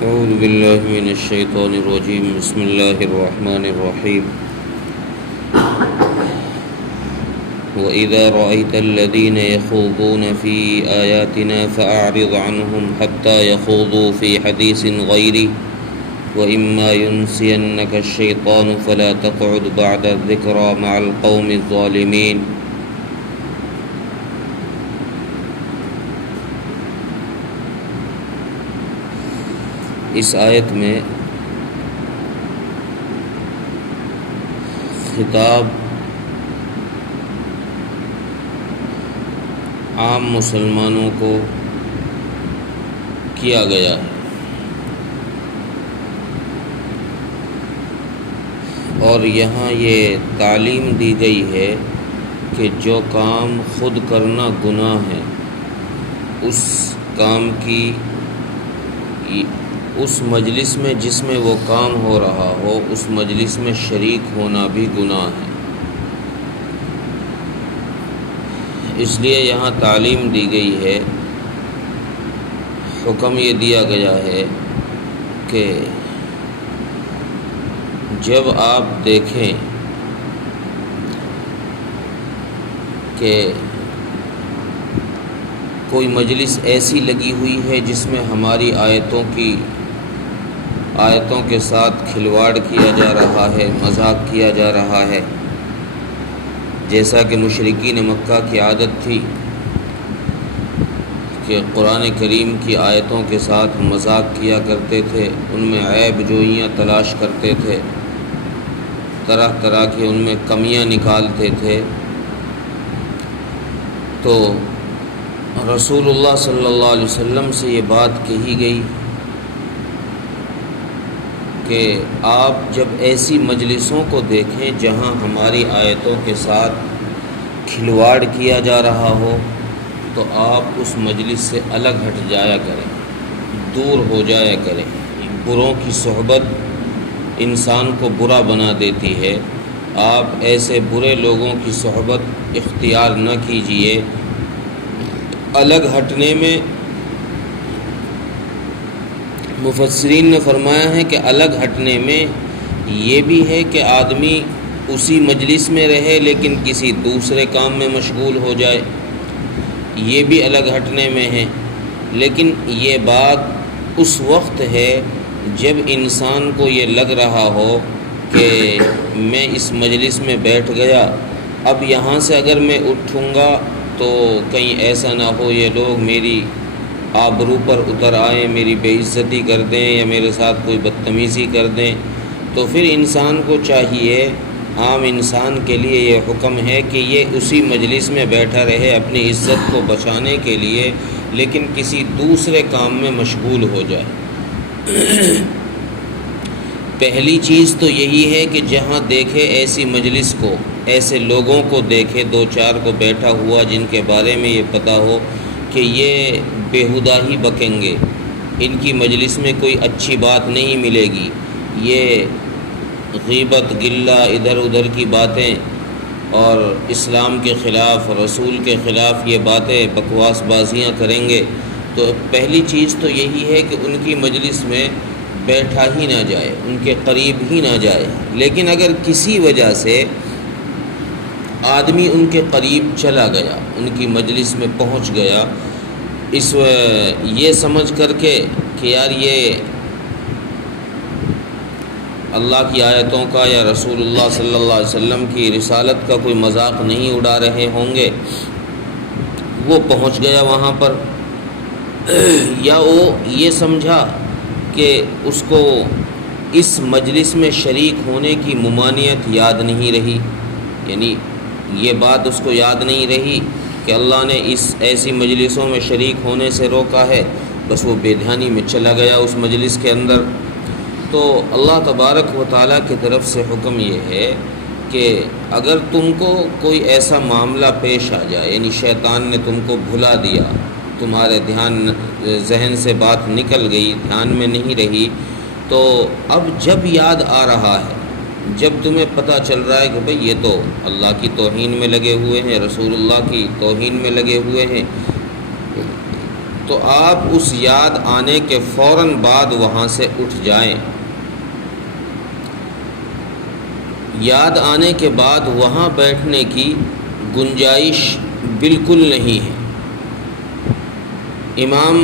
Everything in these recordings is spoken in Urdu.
أعوذ بالله من الشيطان الرجيم بسم الله الرحمن الرحيم وإذا رأيت الذين يخوضون في آياتنا فأعرض عنهم حتى يخوضوا في حديث غيره وإما ينسينك الشيطان فلا تقعد بعد الذكرى مع القوم الظالمين. اس آیت میں خطاب عام مسلمانوں کو کیا گیا ہے اور یہاں یہ تعلیم دی گئی ہے کہ جو کام خود کرنا گناہ ہے اس کام کی اس مجلس میں جس میں وہ کام ہو رہا ہو اس مجلس میں شریک ہونا بھی گناہ ہے. اس لیے یہاں تعلیم دی گئی ہے، حکم یہ دیا گیا ہے کہ جب آپ دیکھیں کہ کوئی مجلس ایسی لگی ہوئی ہے جس میں ہماری آیتوں کے ساتھ کھلواڑ کیا جا رہا ہے، مذاق کیا جا رہا ہے، جیسا کہ مشرکین مکہ کی عادت تھی کہ قرآن کریم کی آیتوں کے ساتھ مذاق کیا کرتے تھے، ان میں عیب جوئیاں تلاش کرتے تھے، طرح طرح کی ان میں کمیاں نکالتے تھے. تو رسول اللہ صلی اللہ علیہ وسلم سے یہ بات کہی گئی کہ آپ جب ایسی مجلسوں کو دیکھیں جہاں ہماری آیتوں کے ساتھ کھلواڑ کیا جا رہا ہو تو آپ اس مجلس سے الگ ہٹ جایا کریں، دور ہو جایا کریں. بروں کی صحبت انسان کو برا بنا دیتی ہے. آپ ایسے برے لوگوں کی صحبت اختیار نہ کیجیے. الگ ہٹنے میں مفسرین نے فرمایا ہے کہ الگ ہٹنے میں یہ بھی ہے کہ آدمی اسی مجلس میں رہے لیکن کسی دوسرے کام میں مشغول ہو جائے، یہ بھی الگ ہٹنے میں ہے. لیکن یہ بات اس وقت ہے جب انسان کو یہ لگ رہا ہو کہ میں اس مجلس میں بیٹھ گیا، اب یہاں سے اگر میں اٹھوں گا تو کہیں ایسا نہ ہو یہ لوگ میری آبرو پر اتر آئیں، میری بے عزتی کر دیں یا میرے ساتھ کوئی بدتمیزی کر دیں. تو پھر انسان کو چاہیے، عام انسان کے لیے یہ حکم ہے کہ یہ اسی مجلس میں بیٹھا رہے اپنی عزت کو بچانے کے لیے، لیکن کسی دوسرے کام میں مشغول ہو جائے. پہلی چیز تو یہی ہے کہ جہاں دیکھے ایسی مجلس کو، ایسے لوگوں کو دیکھے، دو چار کو بیٹھا ہوا جن کے بارے میں یہ پتہ ہو کہ یہ بیہودہ ہی بکیں گے، ان کی مجلس میں کوئی اچھی بات نہیں ملے گی، یہ غیبت گلہ ادھر ادھر کی باتیں اور اسلام کے خلاف، رسول کے خلاف یہ باتیں بکواس بازیاں کریں گے. تو پہلی چیز تو یہی ہے کہ ان کی مجلس میں بیٹھا ہی نہ جائے، ان کے قریب ہی نہ جائے. لیکن اگر کسی وجہ سے آدمی ان کے قریب چلا گیا، ان کی مجلس میں پہنچ گیا، یہ سمجھ کر کے کہ یار یہ اللہ کی آیتوں کا یا رسول اللہ صلی اللہ علیہ وسلم کی رسالت کا کوئی مذاق نہیں اڑا رہے ہوں گے، وہ پہنچ گیا وہاں پر، یا وہ یہ سمجھا کہ اس کو اس مجلس میں شریک ہونے کی ممانعت یاد نہیں رہی، یعنی یہ بات اس کو یاد نہیں رہی کہ اللہ نے ایسی مجلسوں میں شریک ہونے سے روکا ہے، بس وہ بے دھیانی میں چلا گیا اس مجلس کے اندر. تو اللہ تبارک و تعالیٰ کی طرف سے حکم یہ ہے کہ اگر تم کو کوئی ایسا معاملہ پیش آ جائے، یعنی شیطان نے تم کو بھلا دیا، تمہارے ذہن سے بات نکل گئی، دھیان میں نہیں رہی، تو اب جب یاد آ رہا ہے، جب تمہیں پتہ چل رہا ہے کہ بھئی یہ تو اللہ کی توہین میں لگے ہوئے ہیں، رسول اللہ کی توہین میں لگے ہوئے ہیں، تو آپ اس یاد آنے کے فوراً بعد وہاں سے اٹھ جائیں۔ یاد آنے کے بعد وہاں بیٹھنے کی گنجائش بالکل نہیں ہے۔ امام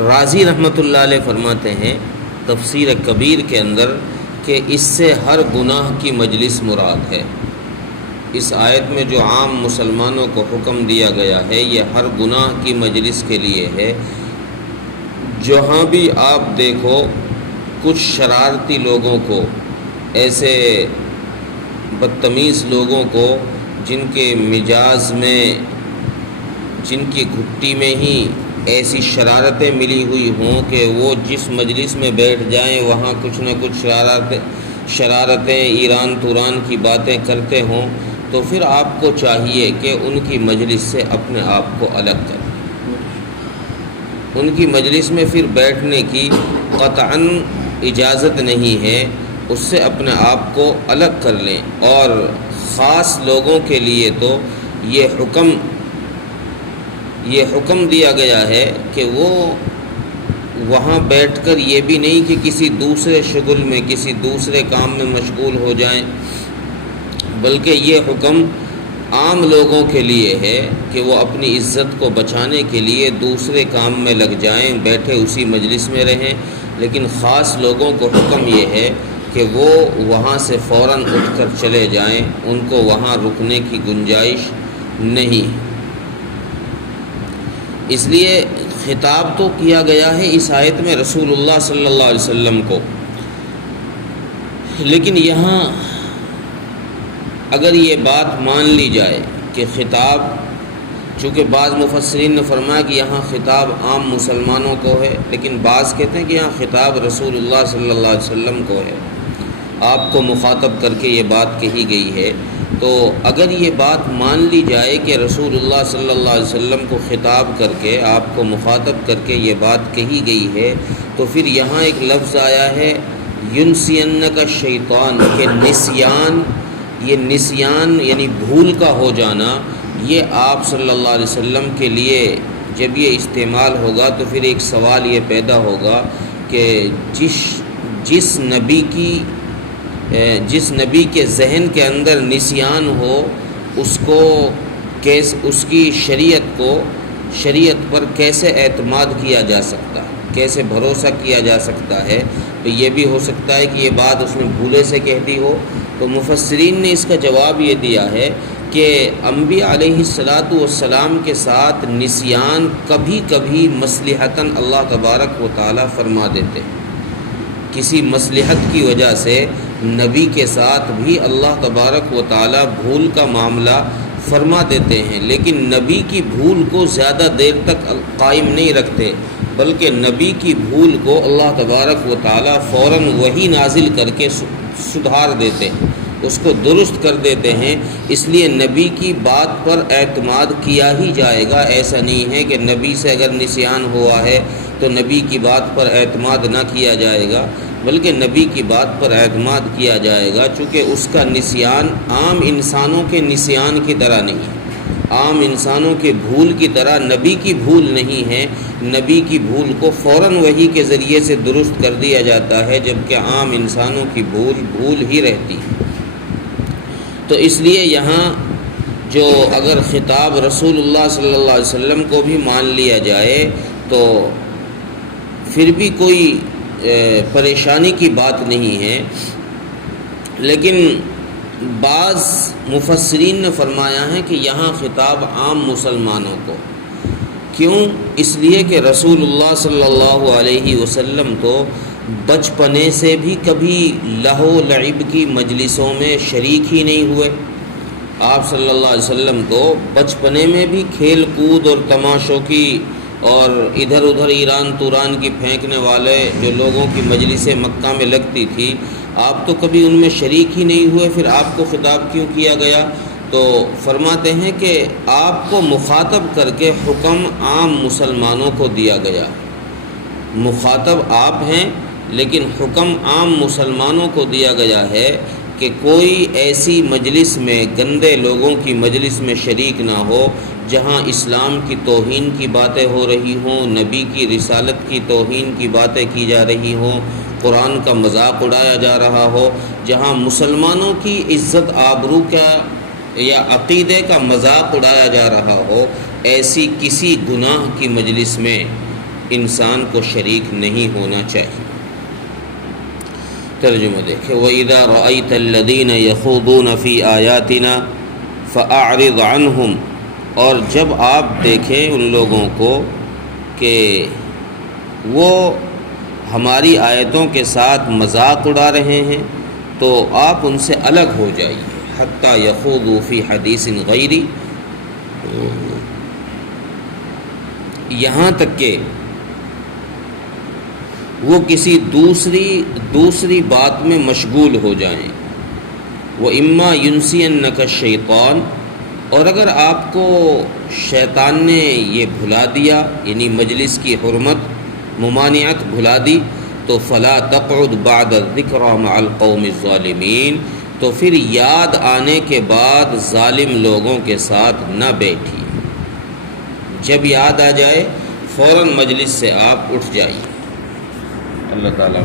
رازی رحمۃ اللہ علیہ فرماتے ہیں تفسیر کبیر کے اندر کہ اس سے ہر گناہ کی مجلس مراد ہے۔ اس آیت میں جو عام مسلمانوں کو حکم دیا گیا ہے یہ ہر گناہ کی مجلس کے لیے ہے۔ جہاں بھی آپ دیکھو کچھ شرارتی لوگوں کو، ایسے بدتمیز لوگوں کو جن کے مزاج میں، جن کی گھٹی میں ہی ایسی شرارتیں ملی ہوئی ہوں کہ وہ جس مجلس میں بیٹھ جائیں وہاں کچھ نہ کچھ شرارتیں ایران توران کی باتیں کرتے ہوں، تو پھر آپ کو چاہیے کہ ان کی مجلس سے اپنے آپ کو الگ کریں۔ ان کی مجلس میں پھر بیٹھنے کی قطعاً اجازت نہیں ہے، اس سے اپنے آپ کو الگ کر لیں۔ اور خاص لوگوں کے لیے تو یہ حکم دیا گیا ہے کہ وہ وہاں بیٹھ کر یہ بھی نہیں کہ کسی دوسرے شغل میں، کسی دوسرے کام میں مشغول ہو جائیں، بلکہ یہ حکم عام لوگوں کے لیے ہے کہ وہ اپنی عزت کو بچانے کے لیے دوسرے کام میں لگ جائیں، بیٹھے اسی مجلس میں رہیں۔ لیکن خاص لوگوں کو حکم یہ ہے کہ وہ وہاں سے فوراً اٹھ کر چلے جائیں، ان کو وہاں رکنے کی گنجائش نہیں۔ اس لیے خطاب تو کیا گیا ہے اس آیت میں رسول اللہ صلی اللہ علیہ وسلم کو، لیکن یہاں اگر یہ بات مان لی جائے کہ خطاب، چونکہ بعض مفسرین نے فرمایا کہ یہاں خطاب عام مسلمانوں کو ہے، لیکن بعض کہتے ہیں کہ یہاں خطاب رسول اللہ صلی اللہ علیہ وسلم کو ہے، آپ کو مخاطب کر کے یہ بات کہی گئی ہے۔ تو اگر یہ بات مان لی جائے کہ رسول اللہ صلی اللہ علیہ وسلم کو خطاب کر کے، آپ کو مخاطب کر کے یہ بات کہی گئی ہے، تو پھر یہاں ایک لفظ آیا ہے ینسینک الشیطان، کہ نسیان، یہ نسیان یعنی بھول کا ہو جانا، یہ آپ صلی اللہ علیہ وسلم کے لیے جب یہ استعمال ہوگا تو پھر ایک سوال یہ پیدا ہوگا کہ جس نبی کے ذہن کے اندر نسیان ہو، اس کی شریعت پر کیسے اعتماد کیا جا سکتا ہے، کیسے بھروسہ کیا جا سکتا ہے؟ تو یہ بھی ہو سکتا ہے کہ یہ بات اس نے بھولے سے کہہ دی ہو۔ تو مفسرین نے اس کا جواب یہ دیا ہے کہ انبیاء علیہ السلام کے ساتھ نسیان کبھی کبھی مصلحتاً اللہ تبارک و تعالیٰ فرما دیتے ہیں۔ کسی مصلحت کی وجہ سے نبی کے ساتھ بھی اللہ تبارک و تعالیٰ بھول کا معاملہ فرما دیتے ہیں، لیکن نبی کی بھول کو زیادہ دیر تک قائم نہیں رکھتے، بلکہ نبی کی بھول کو اللہ تبارک و تعالیٰ فوراً وحی نازل کر کے سدھار دیتے ہیں، اس کو درست کر دیتے ہیں۔ اس لیے نبی کی بات پر اعتماد کیا ہی جائے گا۔ ایسا نہیں ہے کہ نبی سے اگر نسیان ہوا ہے تو نبی کی بات پر اعتماد نہ کیا جائے گا، بلکہ نبی کی بات پر اعتماد کیا جائے گا، چونکہ اس کا نسیان عام انسانوں کے نسیان کی طرح نہیں ہے، عام انسانوں کے بھول کی طرح نبی کی بھول نہیں ہے۔ نبی کی بھول کو فوراً وحی کے ذریعے سے درست کر دیا جاتا ہے، جبکہ عام انسانوں کی بھول ہی رہتی ہے۔ تو اس لیے یہاں جو اگر خطاب رسول اللہ صلی اللہ علیہ وسلم کو بھی مان لیا جائے تو پھر بھی کوئی پریشانی کی بات نہیں ہے، لیکن بعض مفسرین نے فرمایا ہے کہ یہاں خطاب عام مسلمانوں کو، کیوں؟ اس لیے کہ رسول اللہ صلی اللہ علیہ وسلم تو بچپنے سے بھی کبھی لہو لعب کی مجلسوں میں شریک ہی نہیں ہوئے۔ آپ صلی اللہ علیہ وسلم تو بچپنے میں بھی کھیل کود اور تماشوں کی اور ادھر ادھر ایران توران کی پھینکنے والے جو لوگوں کی مجلسیں مکہ میں لگتی تھی، آپ تو کبھی ان میں شریک ہی نہیں ہوئے، پھر آپ کو خطاب کیوں کیا گیا؟ تو فرماتے ہیں کہ آپ کو مخاطب کر کے حکم عام مسلمانوں کو دیا گیا، مخاطب آپ ہیں لیکن حکم عام مسلمانوں کو دیا گیا ہے کہ کوئی ایسی مجلس میں، گندے لوگوں کی مجلس میں شریک نہ ہو جہاں اسلام کی توہین کی باتیں ہو رہی ہوں، نبی کی رسالت کی توہین کی باتیں کی جا رہی ہوں، قرآن کا مذاق اڑایا جا رہا ہو، جہاں مسلمانوں کی عزت آبرو کا یا عقیدے کا مذاق اڑایا جا رہا ہو، ایسی کسی گناہ کی مجلس میں انسان کو شریک نہیں ہونا چاہیے۔ ترجمہ دیکھیں، وَإِذَا رَأَيْتَ الَّذِينَ يَخُوضُونَ فِي آيَاتِنَا فَأَعْرِضْ عَنْهُمْ، اور جب آپ دیکھیں ان لوگوں کو کہ وہ ہماری آیتوں کے ساتھ مذاق اڑا رہے ہیں تو آپ ان سے الگ ہو جائیے، حَتَّى يَخُوضُوا فِي حَدِيثٍ غَيْرِي، یہاں تک کہ وہ کسی دوسری بات میں مشغول ہو جائیں۔ وَإِمَّا يُنْسِيَنَّكَ الشَّيْطَانُ، اور اگر آپ کو شیطان نے یہ بھلا دیا، یعنی مجلس کی حرمت ممانعت بھلا دی، تو فَلَا تَقْعُدْ بَعْدَ الذِّكْرَى مَعَ الْقَوْمِ الظَّالِمِينَ، تو پھر یاد آنے کے بعد ظالم لوگوں کے ساتھ نہ بیٹھیے۔ جب یاد آ جائے فوراً مجلس سے آپ اٹھ جائیے۔ اللہ تعالیٰ